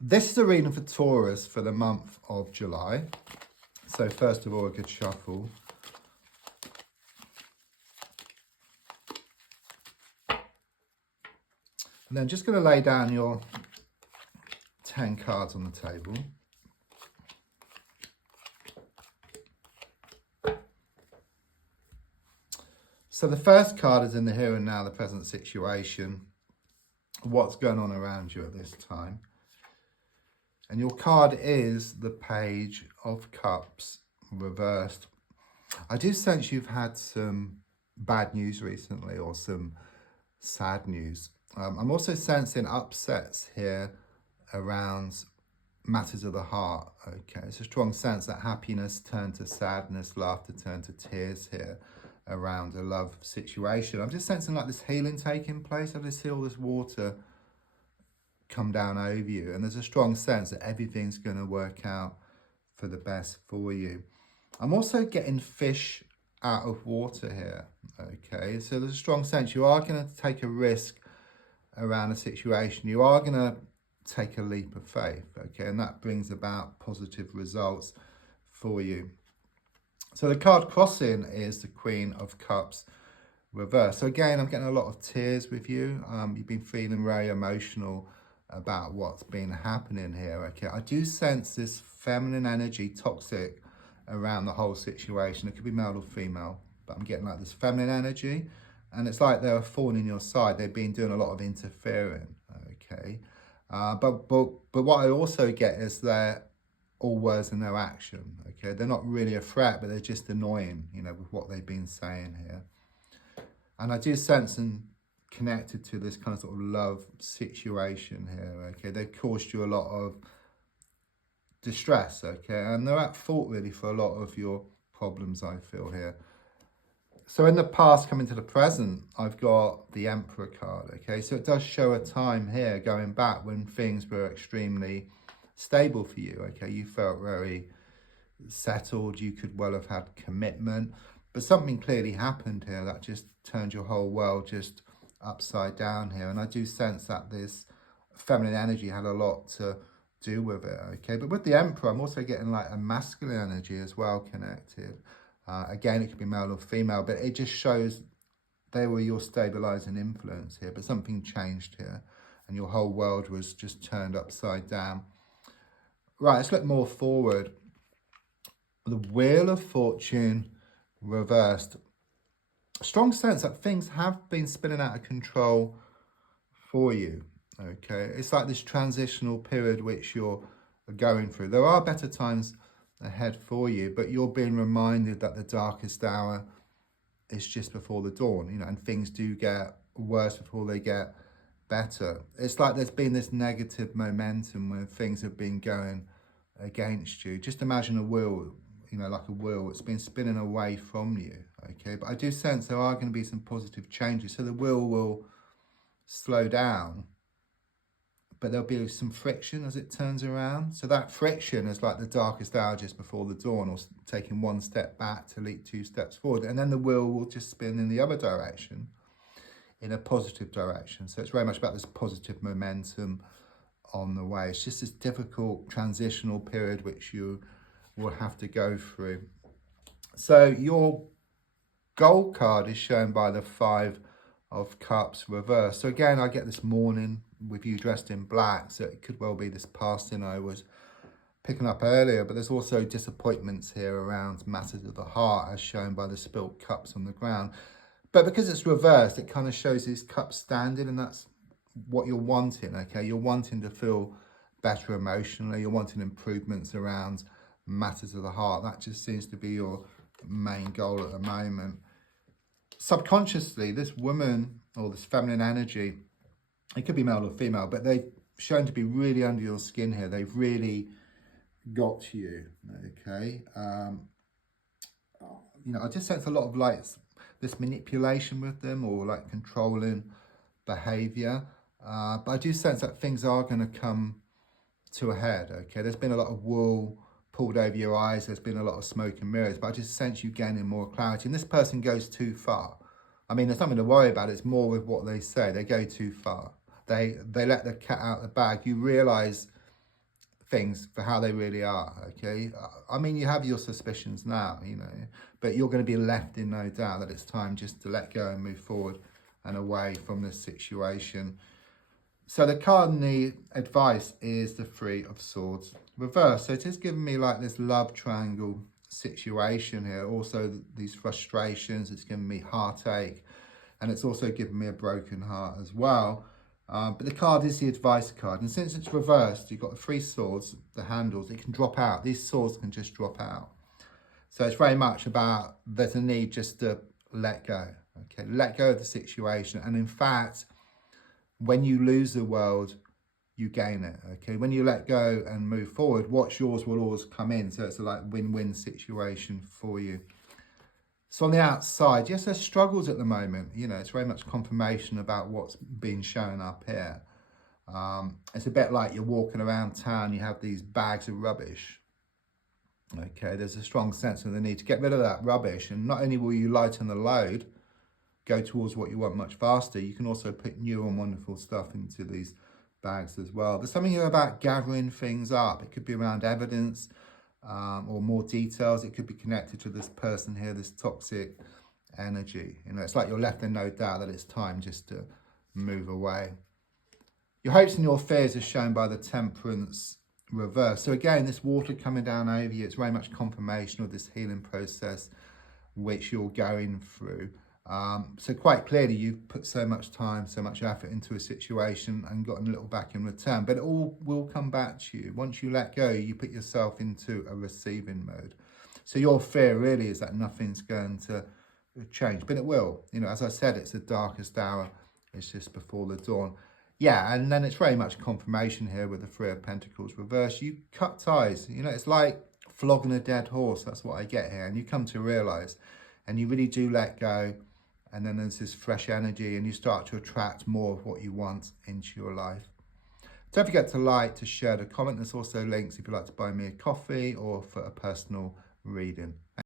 This is a reading for Taurus for the month of July. So first of all, a good shuffle. And then just going to lay down your 10 cards on the table. So the first card is in the here and now, the present situation, what's going on around you at this time. And your card is the Page of Cups reversed. I do sense you've had some bad news recently or some sad news. I'm also sensing upsets here around matters of the heart. Okay, it's a strong sense that happiness turned to sadness, laughter turned to tears here around a love situation. I'm just sensing like this healing taking place. I just see all this water come down over you, and there's a strong sense that everything's going to work out for the best for you. I'm also getting fish out of water here. Okay, so there's a strong sense you are going to take a risk around a situation. You are going to take a leap of faith. Okay, and that brings about positive results for you. So the card crossing is the Queen of Cups reversed. So again, I'm getting a lot of tears with you. You've been feeling very emotional about what's been happening here. Okay, I do sense this feminine energy, toxic around the whole situation. It could be male or female, but I'm getting like this feminine energy, and it's like they're a thorn in your side. They've been doing a lot of interfering. Okay, but what I also get is they're all words and no action. Okay, they're not really a threat, but they're just annoying, you know, with what they've been saying here. And I do sense and connected to this kind of sort of love situation here. Okay, they've caused you a lot of distress. Okay, and they're at fault really for a lot of your problems, I feel here. So in the past, coming to the present, I've got the Emperor card. Okay, so it does show a time here going back when things were extremely stable for you. Okay, you felt very settled. You could well have had commitment, but something clearly happened here that just turned your whole world just upside down here. And I do sense that this feminine energy had a lot to do with it. Okay, but with the Emperor, I'm also getting like a masculine energy as well connected. Again, it could be male or female, but it just shows they were your stabilizing influence here, but something changed here and your whole world was just turned upside down. Right, let's look more forward. The Wheel of Fortune reversed. Strong sense that things have been spinning out of control for you. Okay, it's like this transitional period which you're going through. There are better times ahead for you, but you're being reminded that the darkest hour is just before the dawn, you know, and things do get worse before they get better. It's like there's been this negative momentum where things have been going against you. Just imagine a wheel, you know, like a wheel, it's been spinning away from you. Okay, but I do sense there are going to be some positive changes. So the wheel will slow down, but there'll be some friction as it turns around. So that friction is like the darkest hour just before the dawn, or taking one step back to leap 2 steps forward. And then the wheel will just spin in the other direction, in a positive direction. So it's very much about this positive momentum on the way. It's just this difficult transitional period which you will have to go through. So your gold card is shown by the 5 of Cups reversed. So again, I get this morning with you dressed in black, so it could well be this passing I was picking up earlier, but there's also disappointments here around matters of the heart as shown by the spilt cups on the ground. But because it's reversed, it kind of shows these cups standing, and that's what you're wanting. Okay, you're wanting to feel better emotionally, you're wanting improvements around matters of the heart. That just seems to be your main goal at the moment. Subconsciously, this woman or this feminine energy, it could be male or female, but they've shown to be really under your skin here. They've really got to you. Okay, you know, I just sense a lot of like this manipulation with them, or like controlling behavior. But I do sense that things are going to come to a head. Okay, there's been a lot of wool pulled over your eyes. There's been a lot of smoke and mirrors, but I just sense you gaining more clarity. And this person goes too far. I mean, there's nothing to worry about. It's more with what they say. They go too far. They let the cat out of the bag. You realise things for how they really are, okay? I mean, you have your suspicions now, you know, but you're going to be left in no doubt that it's time just to let go and move forward and away from this situation. So the card in the advice is the Three of Swords reverse. So it is giving me like this love triangle situation here. Also these frustrations, it's giving me heartache, and it's also giving me a broken heart as well. But the card is the advice card. And since it's reversed, you've got the three swords, the handles, it can drop out. These swords can just drop out. So it's very much about, there's a need just to let go. Okay, let go of the situation. And in fact, when you lose the world, you gain it. Okay, when you let go and move forward, what's yours will always come in. So it's a like win-win situation for you. So on the outside, yes, there's struggles at the moment. You know, it's very much confirmation about what's being shown up here. It's a bit like you're walking around town, you have these bags of rubbish. Okay, there's a strong sense of the need to get rid of that rubbish. And not only will you lighten the load, go towards what you want much faster, you can also put new and wonderful stuff into these bags as well. There's something here about gathering things up. It could be around evidence, or more details. It could be connected to this person here, this toxic energy. You know, it's like you're left in no doubt that it's time just to move away. Your hopes and your fears are shown by the Temperance reverse. So again, this water coming down over you, it's very much confirmation of this healing process which you're going through. So quite clearly you've put so much time, so much effort into a situation and gotten a little back in return, but it all will come back to you. Once you let go, you put yourself into a receiving mode. So your fear really is that nothing's going to change, but it will. You know, as I said, it's the darkest hour. It's just before the dawn. Yeah, and then it's very much confirmation here with the Three of Pentacles reverse. You cut ties. You know, it's like flogging a dead horse. That's what I get here. And you come to realise, and you really do let go. And then there's this fresh energy and you start to attract more of what you want into your life. Don't forget to like, to share, to comment. There's also links if you'd like to buy me a coffee or for a personal reading.